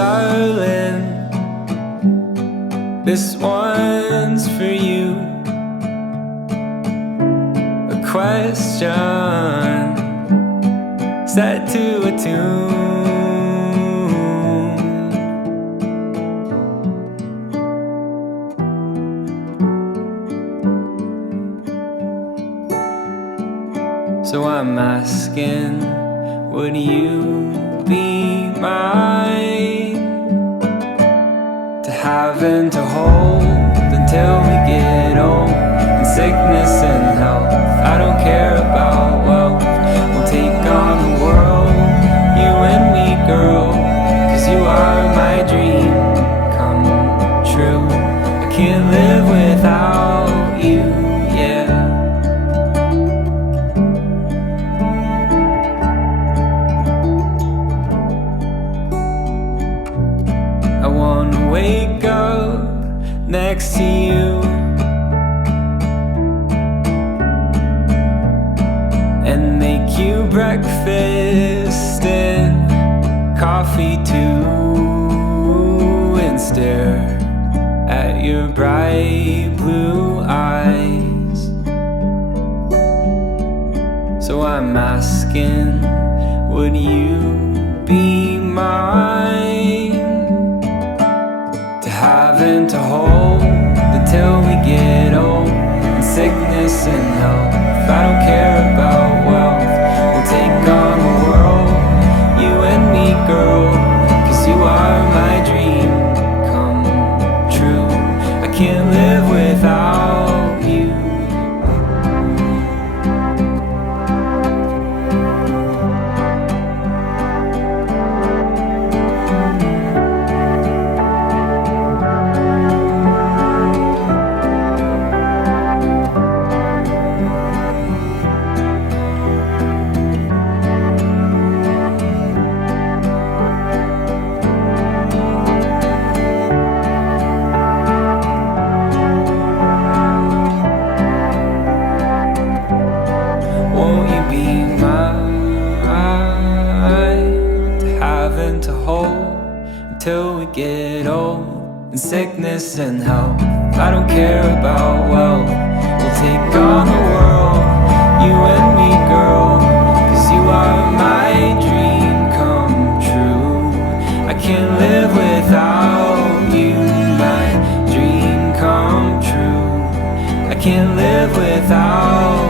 darling, this one's for you. A question set to a tune. So I'm asking, would you be mine? To have and to hold until we get old. In sickness and health, I don't care about wealth. We'll take on the world, you and me, girl. 'Cause you are my dream come true. I can't live without you, yeah. I wanna wake up next to you and make you breakfast and coffee too, and stare at your bright blue eyes. So I'm asking, would you be mine? To have and to hold until we get old. In sickness and health, I don't care about wealth. We'll take on the world, you and me, girl. 'Cause you are my dream come true. I can't live without you. Won't you be mine? To have and to hold until we get old. In sickness and health, I don't care about wealth. We'll take on the world, you and me, girl. 'Cause you are my dream come true. I can't live without you, my dream come true. I can't live without